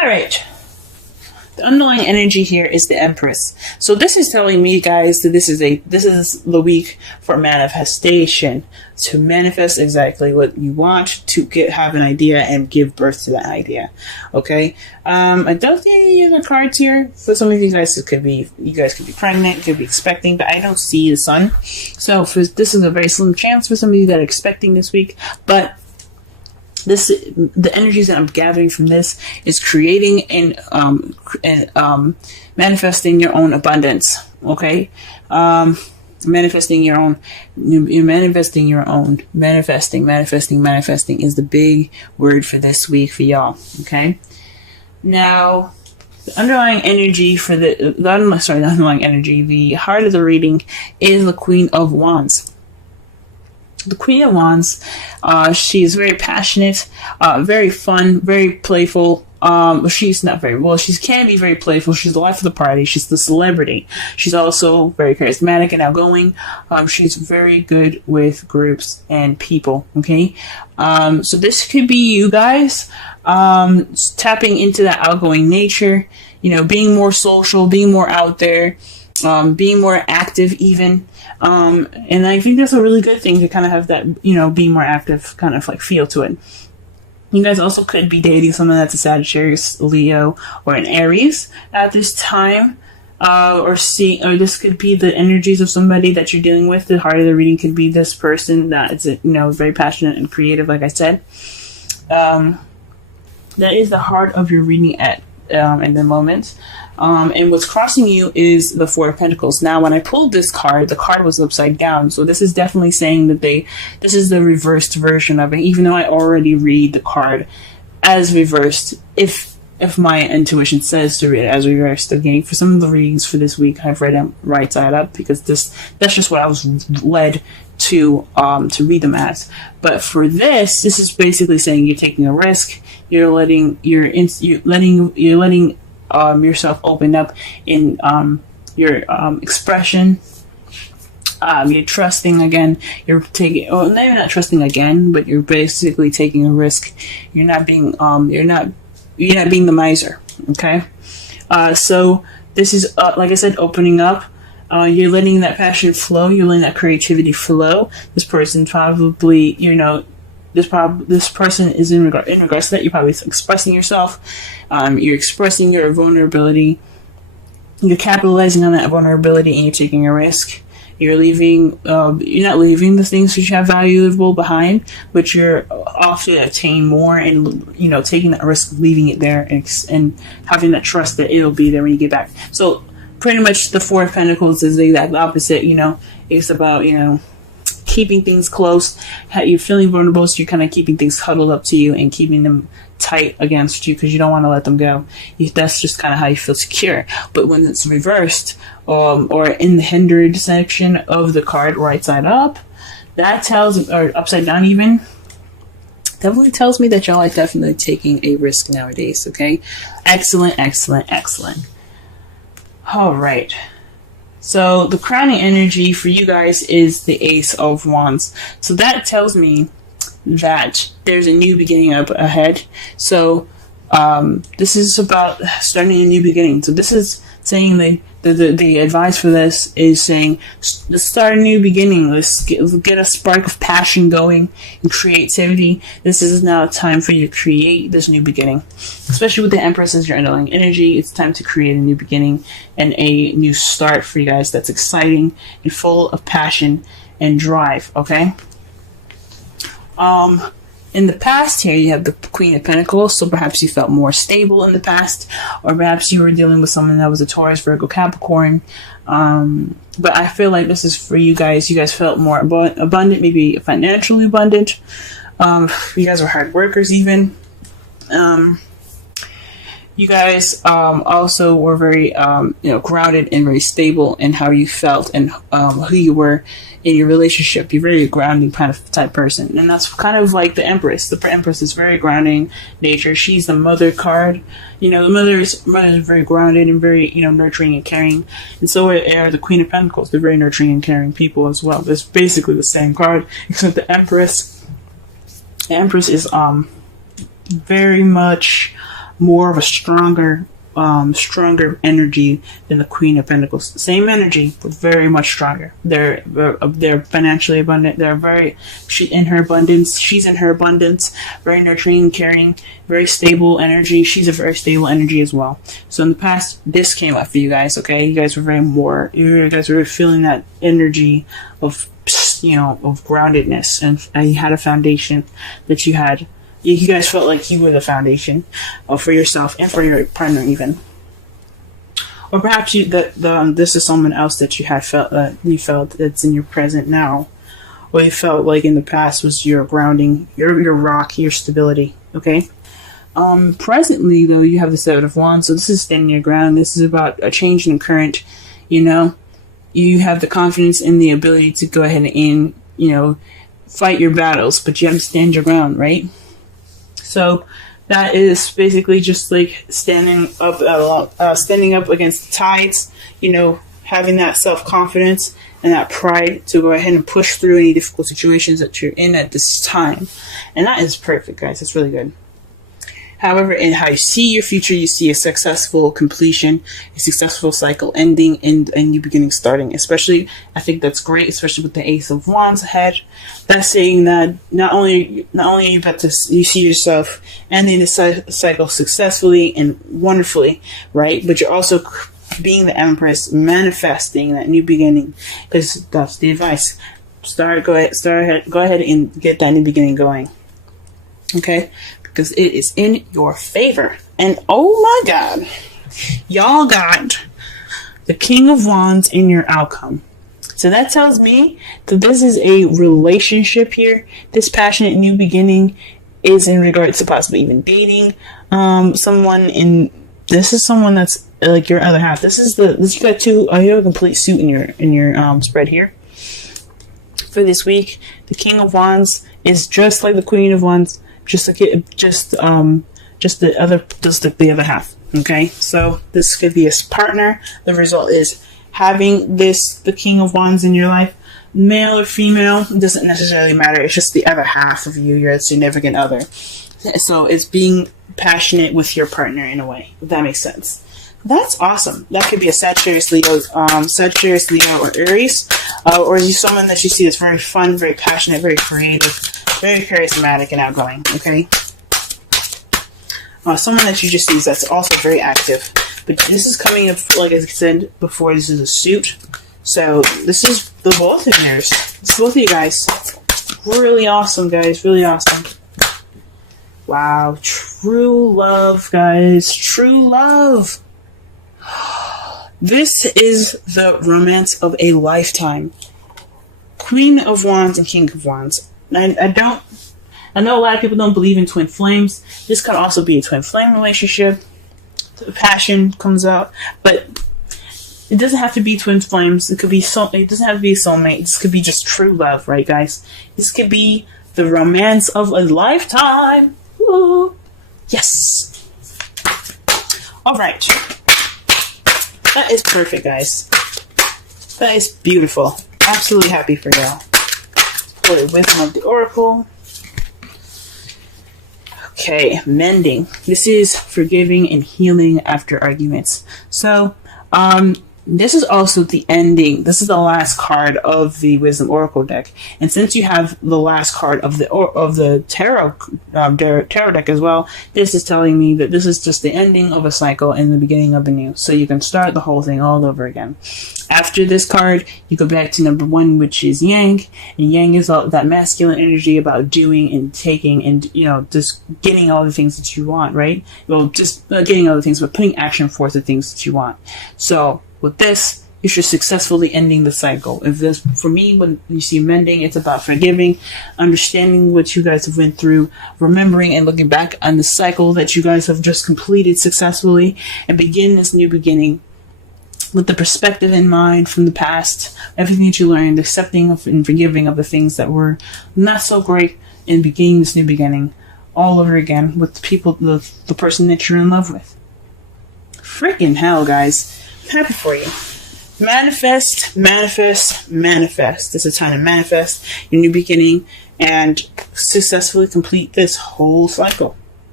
All right. The underlying energy here is the Empress. So this is telling me, guys, that this is the week for manifestation, to manifest exactly what you want, to have an idea and give birth to that idea. Okay. I don't see any of the cards here. For some of you guys, you guys could be pregnant, could be expecting, but I don't see the sun. So this is a very slim chance for some of you that are expecting this week, but the energies that I'm gathering from this is creating and manifesting your own abundance. Okay, manifesting your own. Manifesting is the big word for this week for y'all. Okay, now the underlying energy for the underlying energy, the heart of the reading is the Queen of Wands. The Queen of Wands, she is very passionate, very fun, very playful. She's not very well. She can be very playful. She's the life of the party. She's the celebrity. She's also very charismatic and outgoing. She's very good with groups and people. Okay, so this could be you guys tapping into that outgoing nature. Being more social, being more out there, being more active even. And I think that's a really good thing to kind of have that, being more active kind of like feel to it. You guys also could be dating someone that's a Sagittarius, Leo, or an Aries at this time. Or this could be the energies of somebody that you're dealing with. The heart of the reading could be this person that is, very passionate and creative, like I said. That is the heart of your reading in the moment. And what's crossing you is the Four of Pentacles. Now, when I pulled this card, the card was upside down. So this is definitely saying that this is the reversed version of it, even though I already read the card as reversed. If my intuition says to read it as reversed, again, for some of the readings for this week, I've read them right side up because that's just what I was led to read them as. But for this is basically saying you're taking a risk. You're letting yourself open up in your expression. You're trusting again. You're not trusting again, but you're basically taking a risk. You're not being the miser. Okay. So this is like I said, opening up. You're letting that passion flow. You're letting that creativity flow. This person probably, this person is in regards to that. You're probably expressing yourself. You're expressing your vulnerability. You're capitalizing on that vulnerability, and you're taking a risk. You're leaving. You're not leaving the things that you have valuable behind, but you're off to attain more, and taking that risk of leaving it there, and having that trust that it'll be there when you get back. So pretty much the Four of Pentacles is the exact opposite. It's about keeping things close. You're feeling vulnerable, so you're kind of keeping things huddled up to you and keeping them tight against you because you don't want to let them go. That's just kind of how you feel secure. But when it's reversed, or in the hindered section of the card, right side up, that tells, or upside down even, definitely tells me that y'all are definitely taking a risk nowadays. Okay, excellent. All right. So the crowning energy for you guys is the Ace of Wands. So that tells me that there's a new beginning up ahead. So this is about starting a new beginning. So this is saying the advice for this is saying, let's start a new beginning. Let's get a spark of passion going and creativity. This is now time for you to create this new beginning. Especially with the Empress as your underlying energy, it's time to create a new beginning and a new start for you guys that's exciting and full of passion and drive, okay? In the past here, you have the Queen of Pentacles, so perhaps you felt more stable in the past, or perhaps you were dealing with someone that was a Taurus, Virgo, Capricorn. But I feel like this is for you guys. You guys felt more abundant, maybe financially abundant. You guys are hard workers even. You guys also were very grounded and very stable in how you felt and who you were in your relationship. You're very grounding kind of type person, and that's kind of like the Empress. The Empress is very grounding nature. She's the mother card. The mother is very grounded and very nurturing and caring, and so are the Queen of Pentacles. They're very nurturing and caring people as well. It's basically the same card, except the Empress. The Empress is very much more of a stronger energy than the Queen of Pentacles. Same energy, but very much stronger. They're financially abundant. She's in her abundance. Very nurturing, caring, very stable energy. She's a very stable energy as well. So in the past, this came up for you guys. Okay, you guys were feeling that energy of groundedness, and you had a foundation that you had. You guys felt like you were the foundation for yourself and for your partner, even. Or perhaps this is someone else that you felt that's in your present now, or you felt like in the past was your grounding, your rock, your stability. Okay. Presently, though, you have the Seven of Wands, so this is standing your ground. This is about a change in current. You have the confidence and the ability to go ahead and fight your battles, but you have to stand your ground, right? So that is basically just like standing up against the tides, having that self-confidence and that pride to go ahead and push through any difficult situations that you're in at this time. And that is perfect, guys. That's really good. However, in how you see your future, you see a successful completion, a successful cycle ending, and a new beginning starting. Especially, I think that's great, especially with the Ace of Wands ahead. That's saying that not only are you about to you see yourself ending the cycle successfully and wonderfully, right? But you're also being the Empress, manifesting that new beginning. Because that's the advice. Go ahead and get that new beginning going. Okay. Because it is in your favor. And oh my God, y'all got the King of Wands in your outcome. So that tells me that this is a relationship here. This passionate new beginning is in regards to possibly even dating someone. This is someone that's like your other half. You got you have a complete suit in your spread here. For this week, the King of Wands is just like the Queen of Wands. Just the other half. Okay, so this could be a partner. The result is having the King of Wands in your life, male or female, it doesn't necessarily matter. It's just the other half of you, your significant other. So it's being passionate with your partner in a way, if that makes sense. That's awesome. That could be a Sagittarius, Leo, or Aries, or someone that you see that's very fun, very passionate, very creative, very charismatic and outgoing. Okay, someone that you just see that's also very active. But this is coming up, like I said before, this is a suit. So this is the both of yours. It's both of you guys. Really awesome, guys. Really awesome. Wow, true love, guys. True love. This is the romance of a lifetime. Queen of Wands and King of Wands. I know a lot of people don't believe in twin flames. This could also be a twin flame relationship. The passion comes out, but it doesn't have to be twin flames. It doesn't have to be a soulmate. This could be just true love, right, guys? This could be the romance of a lifetime. Woo. Yes. All right. That is perfect, guys. That is beautiful. Absolutely happy for y'all. For the wisdom of the Oracle. Okay, mending. This is forgiving and healing after arguments. So, this is also the ending. This is the last card of the Wisdom Oracle deck, and since you have the last card of the tarot deck as well, this is telling me that this is just the ending of a cycle and the beginning of a new. So you can start the whole thing all over again. After this card, you go back to number 1, which is Yang, and Yang is all that masculine energy about doing and taking, and just getting all the things that you want, right? Well, just getting all the things, but putting action forth the things that you want. So with this, you're successfully ending the cycle. For me, when you see mending, it's about forgiving, understanding what you guys have went through, remembering and looking back on the cycle that you guys have just completed successfully, and begin this new beginning with the perspective in mind from the past, everything that you learned, accepting and forgiving of the things that were not so great, and beginning this new beginning all over again with the people, the person that you're in love with. Freaking hell, guys. I'm happy for you. Manifest, manifest, manifest. It's a time to manifest your new beginning and successfully complete this whole cycle.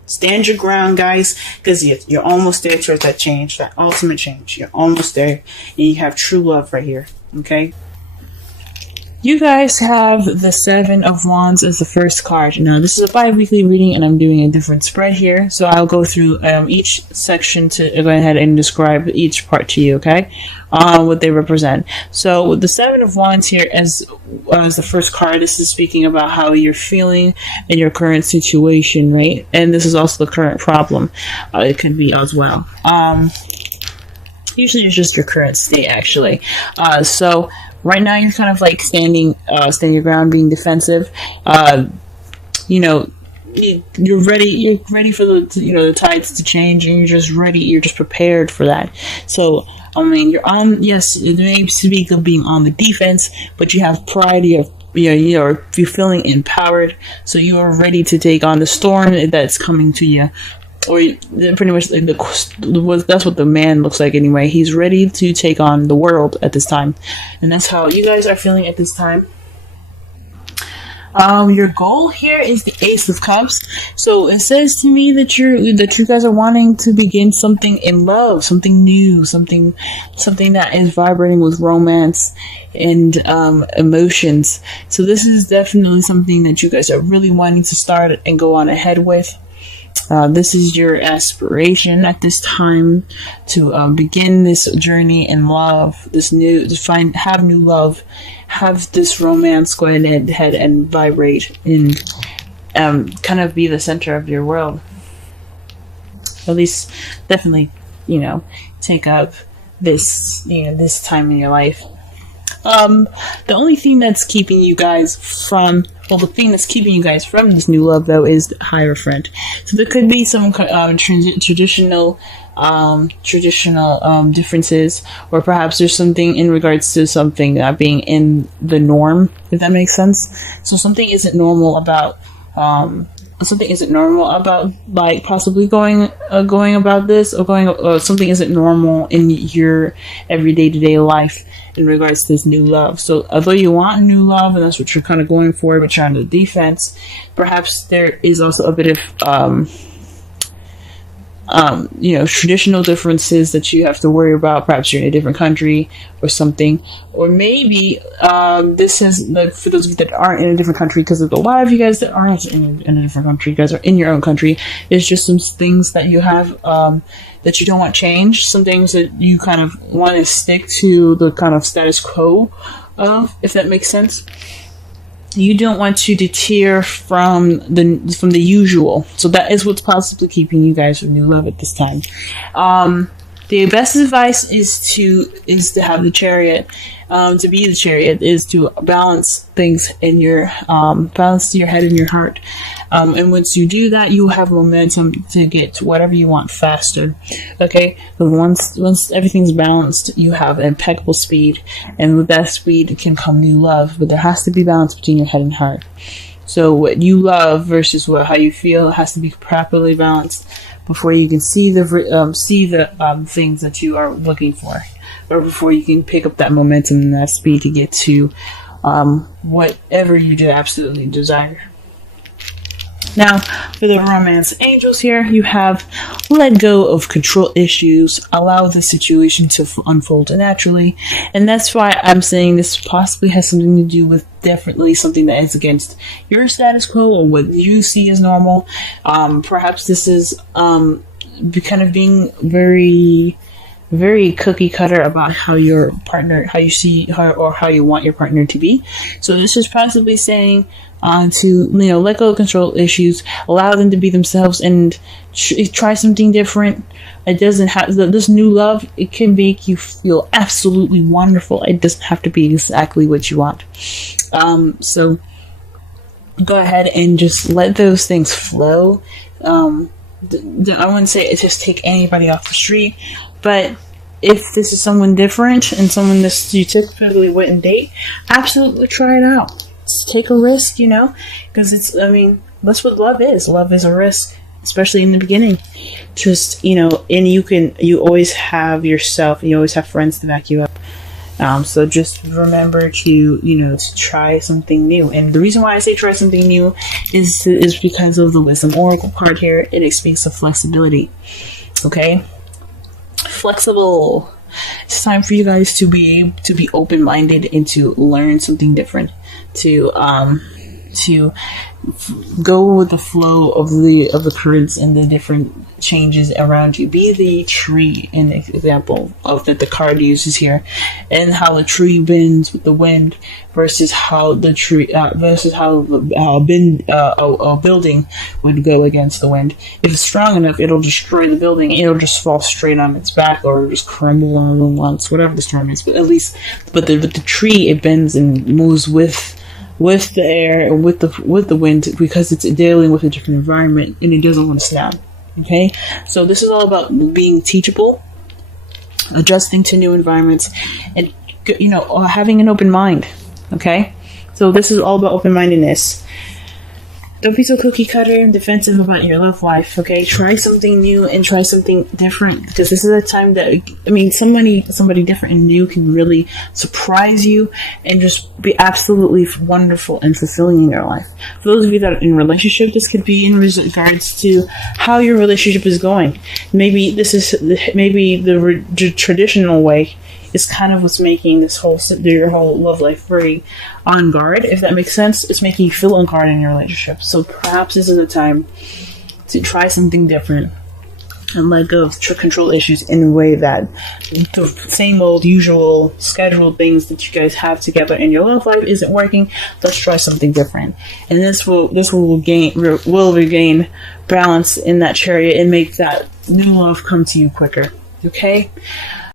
Stand your ground, guys, because you're almost there towards that change, that ultimate change. You're almost there, and you have true love right here, okay? You guys have the Seven of Wands as the first card. Now, this is a bi-weekly reading, and I'm doing a different spread here, so I'll go through each section to go ahead and describe each part to you, okay? What they represent. So, with the Seven of Wands here as the first card, this is speaking about how you're feeling in your current situation, right? And this is also the current problem. It can be as well. Usually it's just your current state, actually. So right now you're kind of like standing your ground, being defensive. You know, you're ready for the tides to change, and you're just ready. You're just prepared for that. So I mean, you're on. Yes, it may speak of being on the defense, but you have pride. You're feeling empowered, so you are ready to take on the storm that's coming to you. Or pretty much like that's what the man looks like anyway. He's ready to take on the world at this time, and that's how you guys are feeling at this time. Your goal here is the Ace of Cups. So it says to me that you guys are wanting to begin something in love, something new, something that is vibrating with romance and emotions. So this is definitely something that you guys are really wanting to start and go on ahead with. This is your aspiration at this time to begin this journey in love, have new love, have this romance go ahead and vibrate and kind of be the center of your world. At least, definitely, take up this time in your life. The only thing that's keeping you guys from this new love, though, is the Hierophant. So there could be some traditional differences, or perhaps there's something in regards to something not being in the norm, if that makes sense. So something isn't normal about like possibly going about this, or something isn't normal in your everyday to-day life in regards to this new love. So although you want new love and that's what you're kind of going for, but you're on the defense, perhaps there is also a bit of traditional differences that you have to worry about. Perhaps you're in a different country or something, or maybe this is like for those of you that aren't in a different country, because there's a lot of you guys that aren't in a different country. You guys are in your own country. There's just some things that you have that you don't want change. Some things that you kind of want to stick to the kind of status quo of, if that makes sense. You don't want to deter from the usual. So that is what's possibly keeping you guys from new love at this time. The best advice is to have the Chariot. To be the Chariot is to balance things in your balance your head and your heart. And once you do that, you have momentum to get to whatever you want faster. Okay, but once everything's balanced, you have impeccable speed, and with that speed can come new love. But there has to be balance between your head and heart. So what you love versus how you feel has to be properly balanced before you can see the things that you are looking for, or before you can pick up that momentum and that speed to get to whatever you do absolutely desire. Now, for the romance angels here, you have let go of control issues, allow the situation to unfold naturally, and that's why I'm saying this possibly has something to do with definitely something that is against your status quo or what you see as normal. Perhaps this is kind of being very, very cookie cutter about how your partner, how you want your partner to be. So this is possibly saying to let go of control issues, allow them to be themselves, and try something different. It doesn't have this new love. It can make you feel absolutely wonderful. It doesn't have to be exactly what you want. So go ahead and just let those things flow. I wouldn't say it's just take anybody off the street, but if this is someone different and someone that you typically wouldn't date, absolutely try it out. Take a risk, because that's what love is. Love is a risk, especially in the beginning. Just, and you always have yourself, and you always have friends to back you up. So just remember to, to try something new. And the reason why I say try something new is because of the Wisdom Oracle card here. It speaks of flexibility. Okay? Flexible. It's time for you guys to be open-minded and to learn something different. To go with the flow of the currents and the different changes around you. Be the tree, an example of that the card uses here, and how the tree bends with the wind versus how the tree versus how a building would go against the wind. If it's strong enough, it'll destroy the building. It'll just fall straight on its back or just crumble on once, whatever the storm is. But at least, the tree, it bends and moves with the air and with the wind, because it's dealing with a different environment and it doesn't want to snap. Okay, so this is all about being teachable, adjusting to new environments, and having an open mind. Okay, so this is all about open-mindedness. Don't be so cookie cutter and defensive about your love life, okay? Try something new and try something different, because this is a time that, somebody different and new can really surprise you and just be absolutely wonderful and fulfilling in your life. For those of you that are in a relationship, this could be in regards to how your relationship is going. Maybe the traditional way is kind of what's making your whole love life very on guard, if that makes sense. It's making you feel on guard in your relationship. So perhaps this is a time to try something different and let go of control issues in a way that the same old usual scheduled things that you guys have together in your love life isn't working. Let's try something different, and this will regain balance in that chariot and make that new love come to you quicker. Okay.